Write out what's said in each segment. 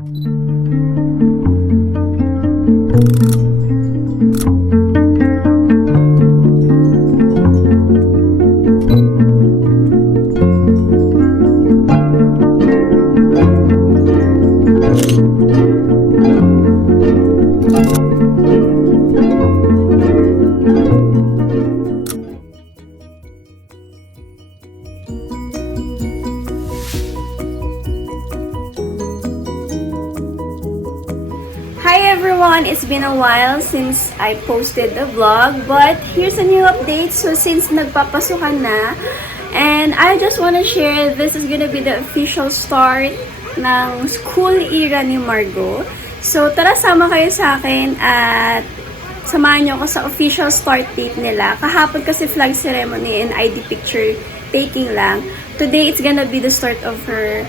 Hi everyone! It's been a while since I posted the vlog, but here's a new update. So since nagpapasukan na, and I just want to share, this is gonna be the official start ng school era ni Margo. So tara, sama kayo sa akin at samahan niyo ako sa official start date nila. Kahapon kasi flag ceremony and ID picture taking lang. Today, it's gonna be the start of her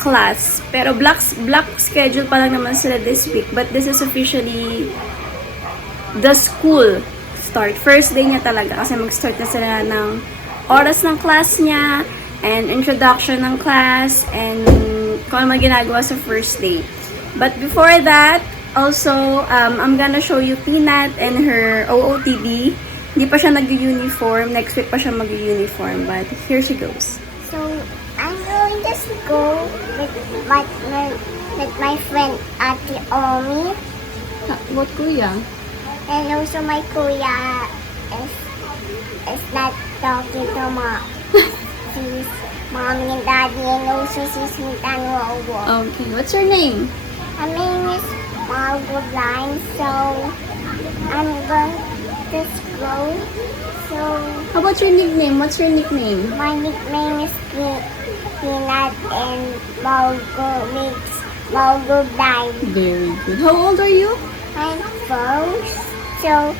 class. Pero block schedule pa lang naman sila this week. But this is officially the school start. First day niya talaga. Kasi mag-start na sila ng oras ng class niya, and introduction ng class, and kung ano ginagawa sa first day. But before that, also, I'm gonna show you Peanut and her OOTD. Hindi pa siya nag-uniform. Next week pa siya mag-uniform. But here she goes. So, I'm going to school with my friend Ate Omi. What kuya? And also my kuya is not talking to mom. She's mommy and daddy, and also she's Mintan Wowo. Okay, what's your name? My name is Margo Blind, so I'm going to school. So, How about your nickname? What's your nickname? my nickname is Peanut, and Margo makes Margo Blind. Very good. How old are you? I'm 4, so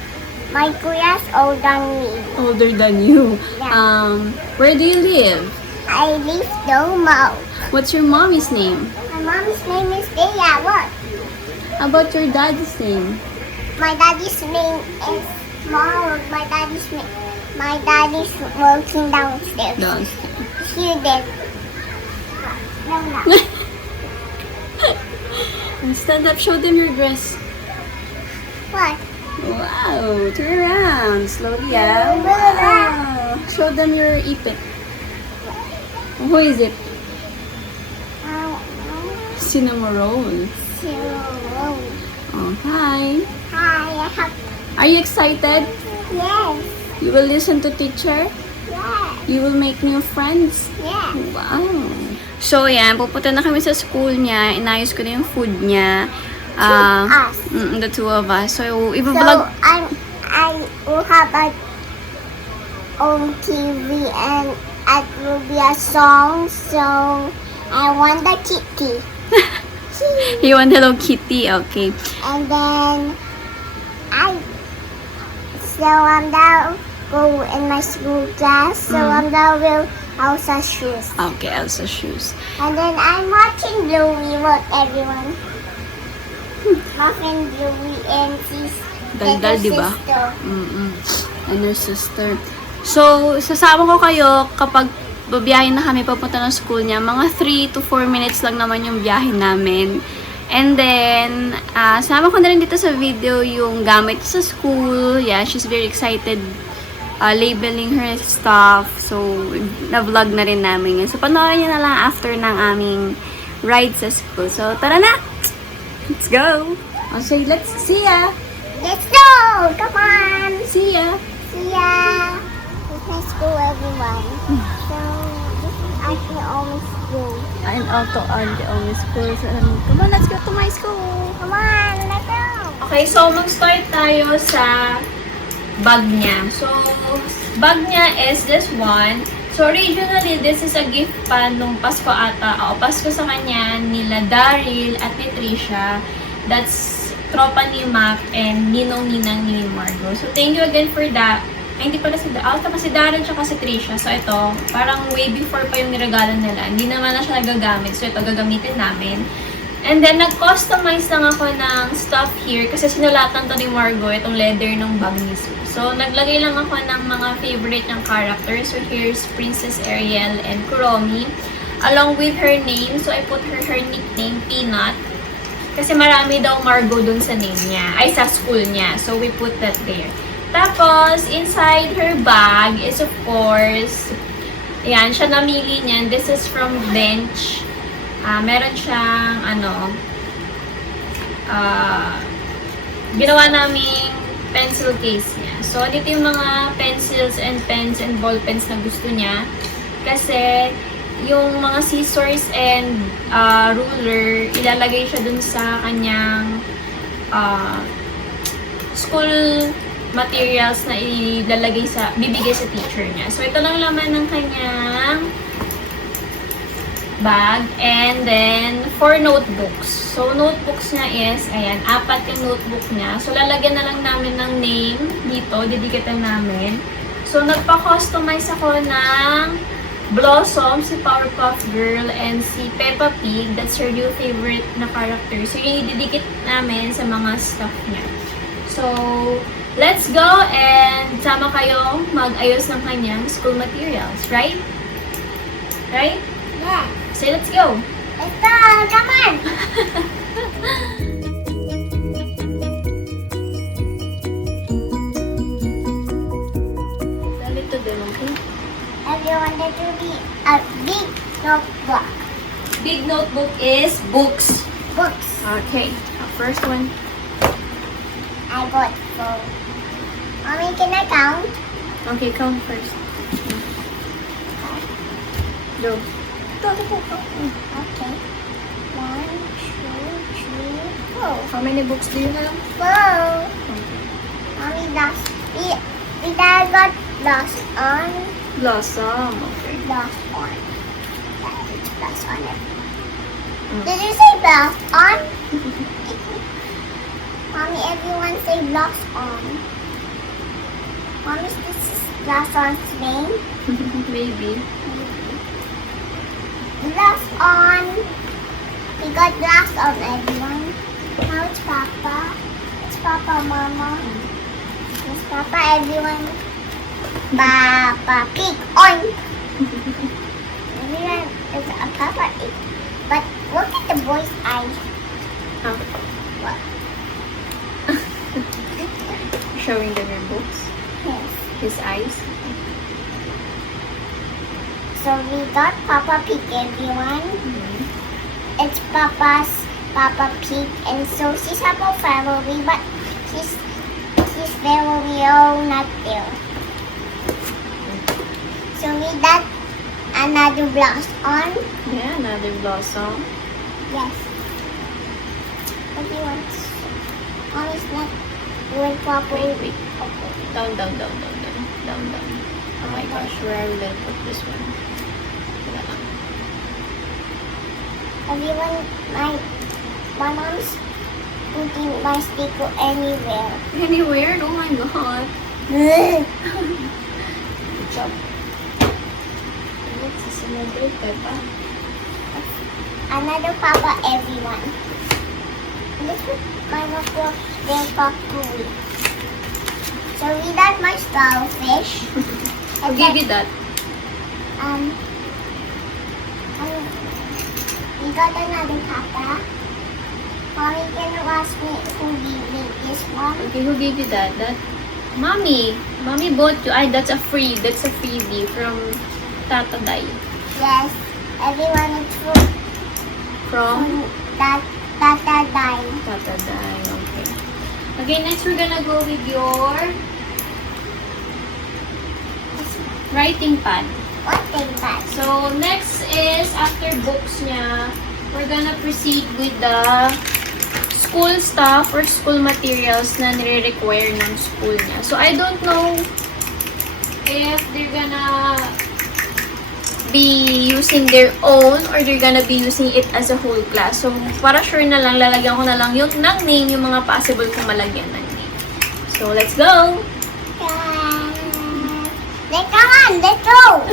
my kuya's older than me. Older than you. Yeah. Where do you live? I live Domo. What's your mommy's name? My mom's name is Dea. What? How about your dad's name? My daddy's name is Mark. My daddy's working downstairs. Downstairs. Here then. No. Stand up, show them your dress. What? Wow, turn around. Slowly, yeah. Wow. Wow. Show them your ipit. Who is it? Cinnamoroll. So, Oh, hi. hi. I have. Are you excited? Yes. You will listen to teacher? Yes. You will make new friends? Yes. Wow. So, yan. Pupunta na kami sa school niya. Inayos ko na yung food niya. Us. The two of us. So, So iba-vlog. I will have a on TV, and it will be a song. So I want the kitty. You want Hello Kitty? Okay. And then I'm now go in my school class. So I'm now will Elsa shoes. Okay, Elsa shoes. And then I'm watching Bluey. Look, everyone. My friend Bluey and she's Daldal, di ba? sister. And her sister. So, sasama ko kayo kapag babiyahin na kami papunta ng school niya. Mga 3 to 4 minutes lang naman yung biyahe namin. And then, sama ko na rin dito sa video yung gamit sa school. Yeah, she's very excited labeling her stuff. So, na-vlog na rin namin yun. So, panoorin niyo na lang after ng aming ride sa school. So, tara na! Let's go! I'll say, let's see ya! Let's go! Come on! See ya! See ya! It's my school, everyone. So, this is actually almost school. I'm also on the only school. So, come on, let's go to my school! Come on, let's go! Okay, so mag-start tayo sa bag niya. So, bag niya is this one. So, originally, this is a gift pa nung Pasko ata. O, Pasko sa kanya nila Daryl at ni Trisha. That's tropa ni Mac and ninong-ninang ni Margo. So, thank you again for that. Ay, hindi pala si si Daryl tsaka si Trisha. So, ito, parang way before pa yung niragalan nila. Hindi naman na siya nagagamit. So, ito, gagamitin namin. And then, nag-customize lang ako ng stuff here kasi sinulatan to ni Margo, itong leather ng bag ni Sue. So, naglagay lang ako ng mga favorite niyang characters. So, here's Princess Ariel and Kuromi. along with her name. So, I put her nickname, Peanut. Kasi marami daw Margo dun sa name niya. Ay, sa school niya. So, we put that there. Tapos, inside her bag is, of course, ayan, siya namili niyan. This is from Bench. Meron siyang, ginawa naming pencil case niya. So, dito yung mga pencils and pens and ball pens na gusto niya. Kasi, yung mga scissors and ruler, ilalagay siya dun sa kanyang school materials na bibigay sa teacher niya. So, ito lang laman ng kanyang bag. And then, 4 notebooks. So, notebooks niya is, ayan, 4 yung notebook niya. So, lalagyan na lang namin ng name dito, didikatan namin. So, nagpa-customize ako ng Blossom, si Powerpuff Girl, and si Peppa Pig. That's her new favorite na character. So, yun ididikit namin sa mga stuff niya. So, let's go and sama kayong mag-ayos ng kanyang school materials, right? Right? Yeah. So, let's go! Let's go! Come on! Dali to them, okay? Everyone, that will be a big notebook. Big notebook is books. Books. Okay, first one. I got 4. Mommy, can I count? Okay, count first. Go. Okay. 1, 2, 3, 4. How many books do you have? 4. Mommy, we got lost on. Blossom. Okay. Lost on. Yeah, it's lost on it. Did you say lost on? Mommy, everyone say lost on. Mommy, this is lost on's name. Maybe. Lost on. We got lost on, everyone. Now it's Papa. It's Papa, Mama. It's Papa, everyone. Papa Pig on. Everyone is a Papa Pig. But look at the boy's eyes. Huh? What? Showing them your books. Yes. His eyes. So we got Papa Pig, everyone. It's Papa Pig, and so she's a family, but she's family not there. So we got another blast on. Yeah, another blossom. Yes. What do you want? Mommy's not doing properly. Wait. Down. Oh my gosh, where are we gonna put this one? Wala lang. Everyone, my mom's putting my sticker anywhere. Anywhere? Oh my god. Good job. This is another Peppa. Another Papa, everyone. This is my notebook, then Papa. So we got my starfish. I'll give you that. We got another Papa. Mommy, can you ask me who gave me this one? Okay, who gave you that? Mommy bought you. That's a freebie from Tata Dai. Yes, everyone is From that Tata Dai. Tata Dai. Okay. Okay, next we're gonna go with your writing pad. What is that? So, next is, after books niya, we're gonna proceed with the school stuff or school materials na nire-require ng school niya. So, I don't know if they're gonna be using their own or they're gonna be using it as a whole class. So, para sure na lang, lalagyan ko na lang yung ng name, yung mga possible kong malagyan ng name. So, let's go! Come on, let's go!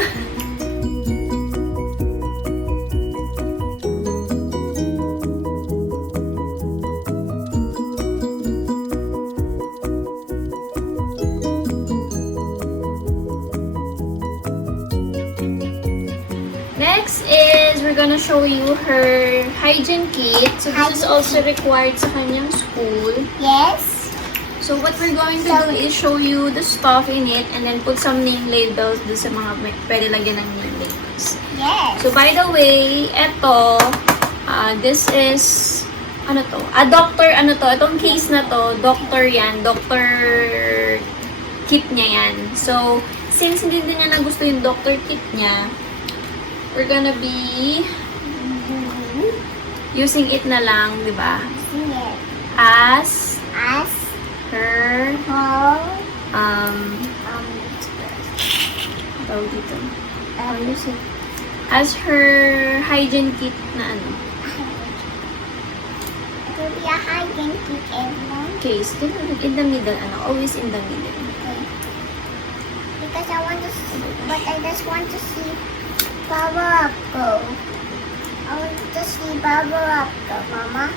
Next is, we're gonna show you her hygiene kit. So this is also required sa kanyang school. Yes. So what we're going to do is show you the stuff in it and then put some name labels doon sa mga pwede lagyan ng name labels. Yes. So by the way, eto, this is, ano to? Doctor, ano to? Itong case na to, doctor yan. Doctor kit niya yan. So, since hindi din niya nagusto yung doctor kit niya, we're gonna be using it na lang, di ba? Yes. As As her, whole tawag dito. As her hygiene kit na ano, it will be a hygiene kit, everyone. case. In the middle, ano, always in the middle. Okay. Because I want to see, but I just want to see Bubble Up go. I want to see Bubble Up go, Mama.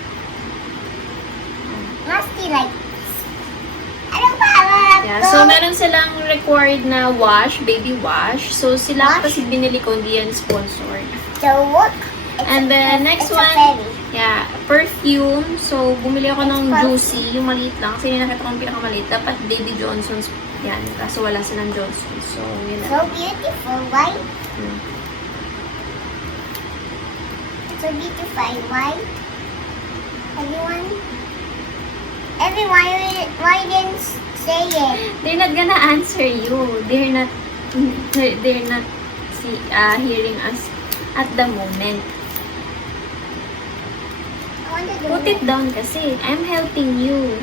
Must be like this. I don't Bubble Up Yeah, go. so meron silang required na wash, baby wash. So sila Wash? kasi binili ko, hindi yan sponsored. So look. It's And then next it's one, a fairy. yeah, perfume. So bumili ako ng Perfume. Juicy, yung maliit lang. Kasi yung nakita ko yung pinakamaliit. Dapat Baby Johnson's yan. Kaso wala silang Johnson. So yun So lang. beautiful, right? Hmm. So beautiful, right? Everyone, why didn't say it? They're not gonna answer you. They're not hearing us at the moment. I want to do Put it down kasi. I'm helping you.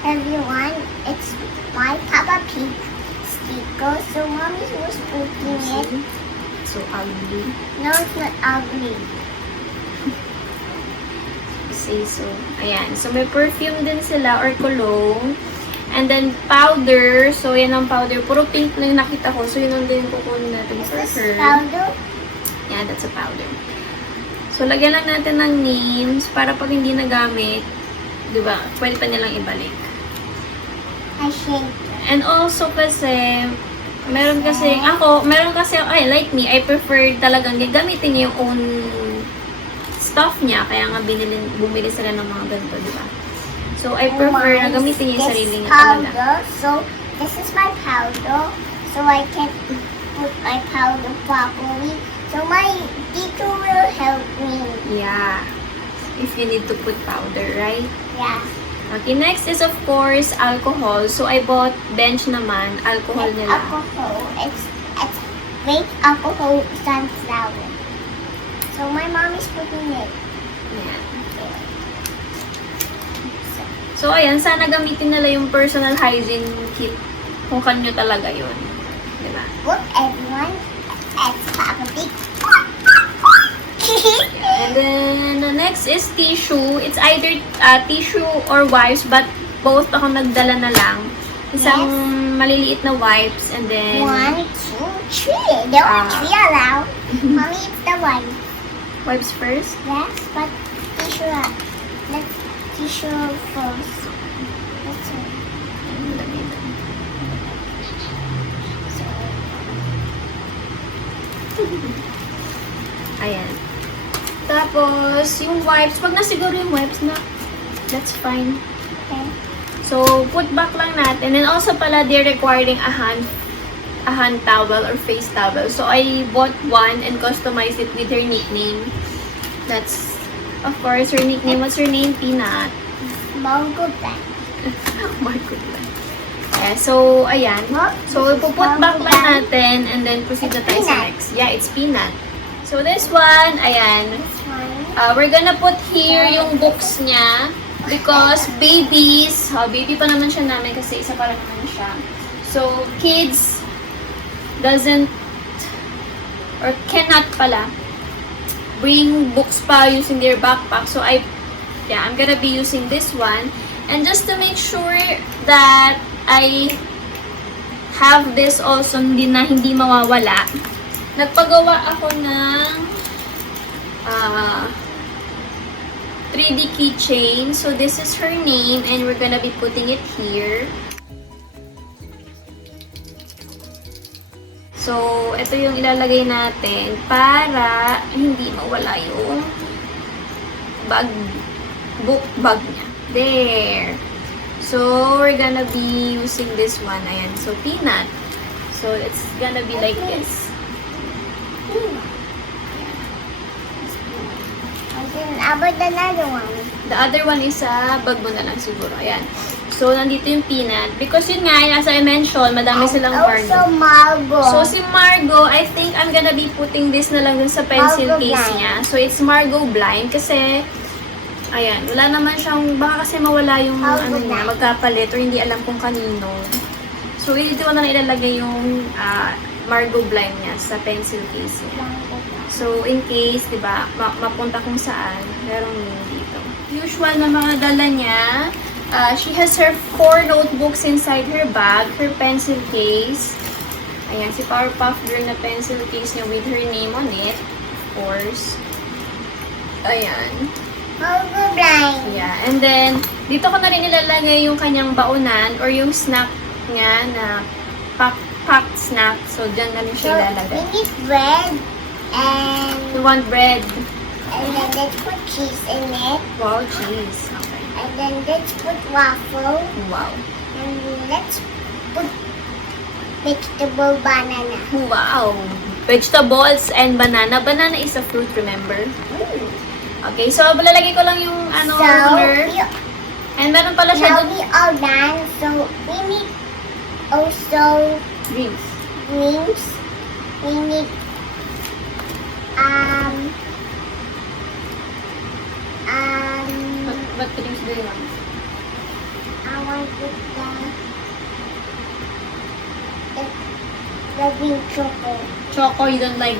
Everyone, it's my Papa Pig sticker. So mommy was putting it. So ugly. No, it's not ugly. Say so. Ayan. So may perfume din sila or cologne. And then powder. So yan ang powder. Puro pink na yung nakita ko. So yun ang din kukunin natin Is for this her. powder? Yeah, that's a powder. So lagyan lang natin ng names para pag hindi nagamit, di ba, pwede pa nilang ibalik. I shake. And also kasi, meron kasi, like me, I prefer talagang gamitin niya yung own stuff niya. Kaya nga bumili sila ng mga ganito, di ba? So, I prefer na gamitin niya yung sarili niya talaga. Powder. So this is my powder. So I can put my powder properly. So my teacher will help me. Yeah. If you need to put powder, right? Yeah. Okay, next is of course alcohol. So, I bought bench naman. Alcohol It's nila. alcohol. It's fake alcohol sunflower. So my mom is putting it. Ayan. So, ayan. Sana gamitin nila yung personal hygiene kit. Kung kanyo talaga yun. Diba? Look, everyone. It's Papa Pig. And then, the next is tissue. It's either tissue or wipes, but both ako nagdala na lang. Isang maliliit na wipes, and then... 1, 2, 3. There are 3 allowed. Mommy, it's the one. Wipes first? Yes, but tissue. Let's tissue first. Let's see. Ayan. Tapos, yung wipes, pag na siguro yung wipes na, that's fine. Okay. So, put back lang natin. And also pala, they're requiring a hand towel or face towel. So, I bought one and customized it with her nickname. That's, of course, her nickname. What's her name? Peanut. Mango black. Marco lang. Yeah, so, ayan. So, puput back lang natin and then proceed na tayo sa next. Yeah, it's Peanut. So, this one, ayan. This one. We're gonna put here yung books niya because babies, baby pa naman siya namin kasi isa pa lang naman siya. So, kids doesn't or cannot pala bring books pa using their backpack. So, I'm gonna be using this one. And just to make sure that I have this also hindi mawawala, nagpagawa ako ng 3D keychain. So, this is her name and we're gonna be putting it here. So, ito yung ilalagay natin para hindi mawala yung book bag niya. There. So, we're gonna be using this one. Ayan. So, peanut. So, it's gonna be like this. And then, about another one. The other one is bag mo na lang siguro. Ayan. So, nandito yung peanut. Because yun nga, as I mentioned, madami silang Also, Margo. Margo. So, si Margo, I think I'm gonna be putting this na lang dun sa pencil Margo case blind. niya. So, it's Margo blind kasi, ayan, wala naman siyang, baka kasi mawala yung Margo ano niya, blind. magkapalit or hindi alam kung kanino. So, dito ko na ilalagay yung Margo blind niya sa pencil case niya. So, in case, di ba, mapunta kung saan, merong dito. Usual na mga dala niya, she has her 4 notebooks inside her bag, her pencil case. Ayan, si Powerpuff Girl na pencil case niya with her name on it, of course. Ayan. Margo blind. Yeah, and then, dito ko na rin ilalagay yung kanyang baunan or yung snack niya na packed snack. So, dyan na rin So, siya we ilalagay. need bread and You want bread? then let's put cheese in it. Wow, cheese. Okay. And then let's put waffle. Wow. And let's put vegetable banana. Wow. Vegetables and banana. Banana is a fruit, remember? Okay, so lalagay ko lang yung So, ruler. we, And meron pala siya now doon. we are done. So, we need also Greens. greens. We need What drinks do you want? I want the green chocolate. Choco, you don't like...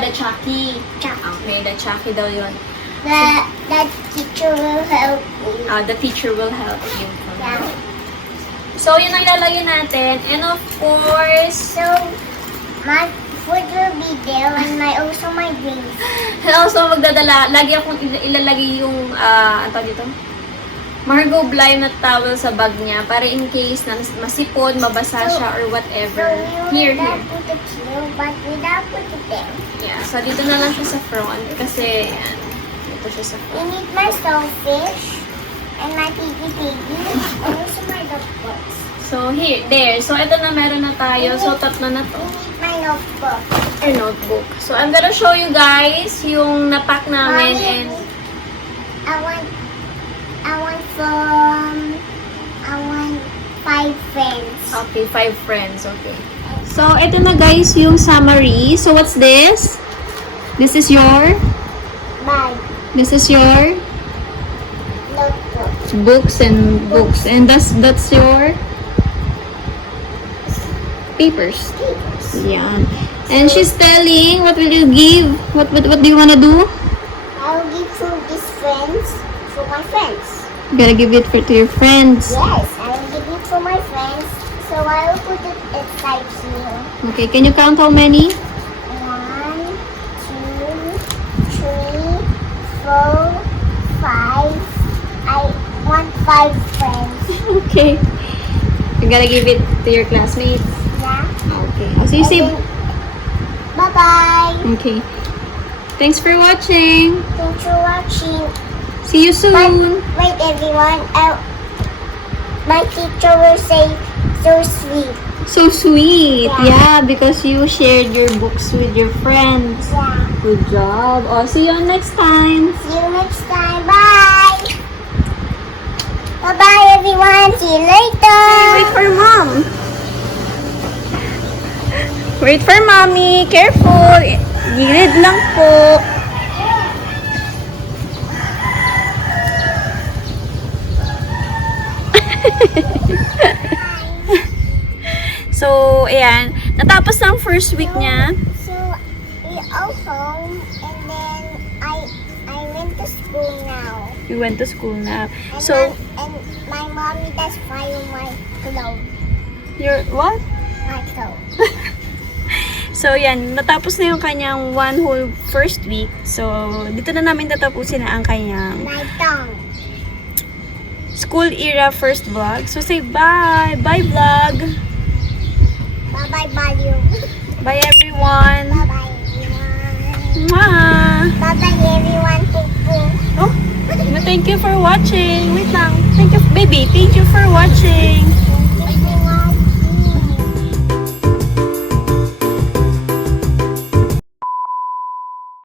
the Chucky. Chocolate. Okay, the Chucky daw yun. The teacher will help me. The teacher will help you. Yeah. So, yun ang ilalagay natin. And of course, So, my food will be there and also my drinks. and also magdadala, lagi akong ilalagay yung, ano tawag dito? Margo blind na towel sa bag niya para in case na masipon, mabasa siya or So, whatever. we Here, will here. put it here, but without put it there. Yeah, so dito na lang siya sa front kasi, yan, dito siya sa We front. need my starfish and my piggy and also my dog box. So, here, there. So, ito na meron na tayo. So, tatlo na to. We need my notebook. Our notebook. So, I'm gonna show you guys yung napack namin Mommy, and I want 5 friends. okay, 5 friends. Okay. So, ito na guys yung summary. So, what's this? This is your Bag. This is your Notebook. books and that's your papers. Yeah. And she's telling, what will you give? What do you wanna do? I'll give to these friends for my friends. You gotta give it to your friends. Yes, I will give it for my friends. So I will put it inside here. Okay, can you count how many? 1, 2, 3, 4, 5. I want 5 friends. Okay. You gotta give it to your classmates. Yeah. Okay. So you say, Bye bye. okay. Thanks for watching. Thanks for watching. See you soon. Wait everyone. My teacher will say so sweet. So sweet. Yeah. Yeah, because you shared your books with your friends. Yeah. Good job. Oh, see you next time. See you next time. Bye. Bye bye everyone. See you later. Wait for mom. Wait for mommy. Careful. Gilid lang po. So, ayan. Natapos na ang first week niya. So we all home and then I went to school now. We went to school na. And So, and my mommy does fire my clothes. your what? My clothes. So, yan. Natapos na yung kanyang one whole first week. So, dito na namin tatapusin na ang kanyang My tongue. school era first vlog. So, say bye! Bye vlog! Bye bye value. Bye everyone. Bye-bye, everyone. Mwah! Bye-bye, everyone. Poo-poo. Oh, thank you for watching. Wait lang. Thank you, baby. Thank you for watching.